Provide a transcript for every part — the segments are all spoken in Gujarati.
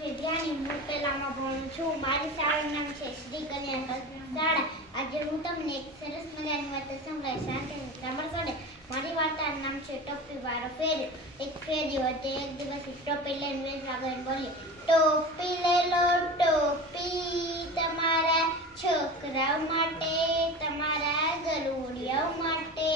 છે ધ્યાની, હું પહેલામાં ભણું છું. મારી શાળાનું નામ છે શ્રી કન્યા શાળા. આજે હું તમને એક સરસ મજાની વાર્તા સંભળાવીશ. શાંતિથી સાંભળશો ને? મારી વાર્તાનું નામ છે ટોપી વાળો ફેરિયો. એક ફેરિયો હતો. એક દિવસ ટોપી લઈને વેચવા ગયો બોલ્યો, ટોપી લે લો ટોપી, તમારા છોકરાઓ માટે, તમારા ગલુડિયાઓ માટે.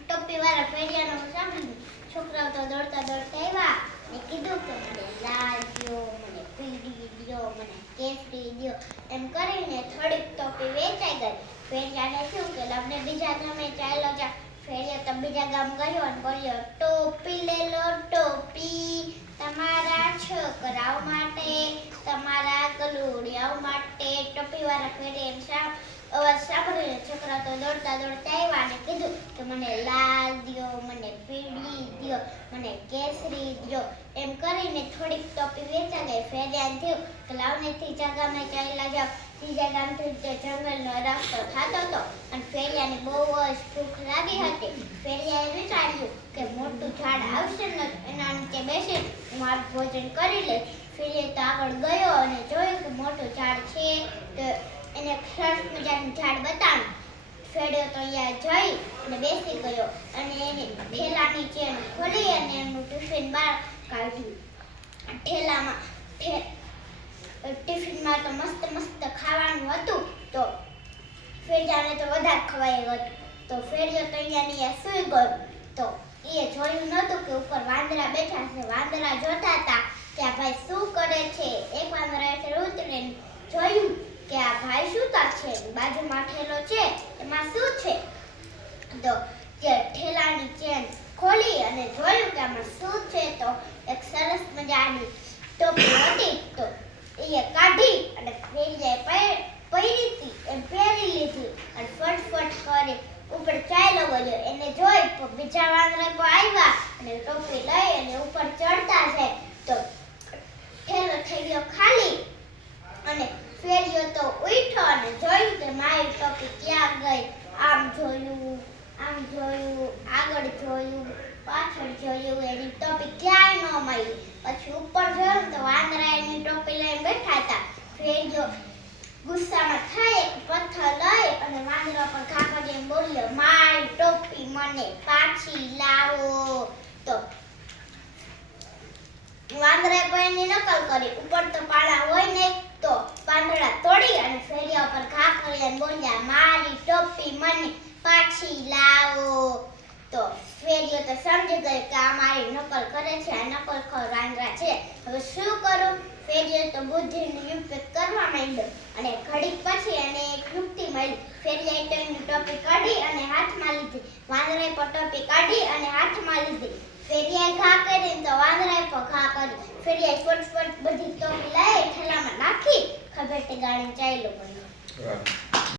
ટોપી વાળા ફેરિયાનો સાંભળ્યું. છોકરાઓ તો દોડતા દોડતા આવ્યા ને કીધું કે મને લાલ દ્યો, મને પીળી દ્યો, મને કેસરી દ્યો. એમ કરીને થોડીક ટોપી વેચાઈ ગઈ. ફેરિયાને થયું કે લમને બીજા ગામે ચાલ્યો જા. ફેરિયો તો બીજા ગામ ગયો અને બોલ્યો, ટોપી લે લો ટોપી, તમારા છોકરાઓ માટે, તમારા ગલુડિયાઓ માટે. ટોપી વાળા ફેરિયાએ અવાજ સાંભળીને છોકરા તો દોડતા દોડતા આવ્યા અને કીધું કે મને લાલ દ્યો, મને પીળી દ્યો, મને કેસરી દ્યો. એમ કરીને થોડીક ટોપી વેચાઈ ગઈ. ફેરિયાને થયું કે લાવને ત્રીજા ગામે ચાલ્યા જાવ. ત્રીજા ગામથી તે જંગલનો રસ્તો થતો હતો અને ફેરિયાને બહુ જ ભૂખ લાગી હતી. ફેરિયાએ વિચાર્યું કે મોટું ઝાડ આવશે ને એના નીચે બેસી હું મારું ભોજન કરી લઈશ. ફેરિયો તો આગળ ગયો અને જોયું કે મોટું ઝાડ છે. તો એને સરસ મજાનું ઝાડ બતાવ્યું. ફેરિયો તો અહીંયા જઈ અને બેસી ગયો અને એને ઠેલાની ચેન ખોલી અને એનું ટિફિન બહાર કાઢ્યું. ટિફિનમાં તો મસ્ત મસ્ત ખાવાનું હતું. તો ફેરિયાને તો વધારે ખવાયું હતું. તો ફેરિયો તો અહીંયા સૂઈ ગયો. તો એ જોયું નહોતું કે ઉપર વાંદરા બેઠા છે. વાંદરા જોતા હતા કે આ ભાઈ શું કરે છે. એક વાંદરાએ ઉતરીને જોયું કે આ ભાઈ સૂતા છે. બાજુમાં ઠેલો છે, એમાં શું છે? તો તે ઠેલાની ચેન ખોલી અને જોયું કે આમાં શું છે. તો એક સરસ મજાની ટોપી હતી. તો એ કાઢી અને ફેરિયાએ પહેરી એમ પહેરી લીધી અને ફટફટ કરી ઉપર ચાલ્યો ગયો. એને જોઈ બીજા વાંદરા આવ્યા અને ટોપી લઈ અને ઉપર ચડતા જાય. તો ઠેલો થઈ ગયો ખાલી અને ફેરિયો તો ઉઠ્યો અને જોયું કે મારી ટોપી ક્યાં ગઈ. આમ જોયું, આગળ જોયું, પાછળ જોયું, એની ટોપી ક્યાંય ન મળી. પછી ઉપર જોયું તો વાંદરા એની ટોપી લઈને બેઠા હતા. ફેરિયો ગુસ્સામાં થઈ એક પથ્થર લઈ અને વાંદરા પર ઘા કરીને બોલ્યો, મારી ટોપી મને પાછી લાવો. તો વાંદરાએ પણ એની નકલ કરી. ઉપર તો પાળા હોય નહીં. તો પાંદડા તોડી અને ફેરિયા પર ઘા કરીને બોલ્યા, મારી ટોપી મને પાછી લાવો. તો ફેરિયો તો સમજી ગયો કે આ મારી નકલ કરે છે, આ નકલખોર વાંદરા છે. હવે શું કરું? ફેરિયો તો બુદ્ધિનો ઉપયોગ કરવા માંડ્યો અને ઘડીક પછી એને એક યુક્તિ મળી. ફેરિયાએ તો એની ટોપી કાઢી અને હાથમાં લીધી. વાંદરાએ પણ ટોપી કાઢી અને હાથમાં લીધી. ફેરિયાએ ઘા કરીને તો વાંદરાએ પણ ઘા કરી. ફેરિયાએ ફટફટ બધી ટોપી લઈ ઠેલામાં નાખી ખભેટી ગાળીને ચાલ્યો ગયો.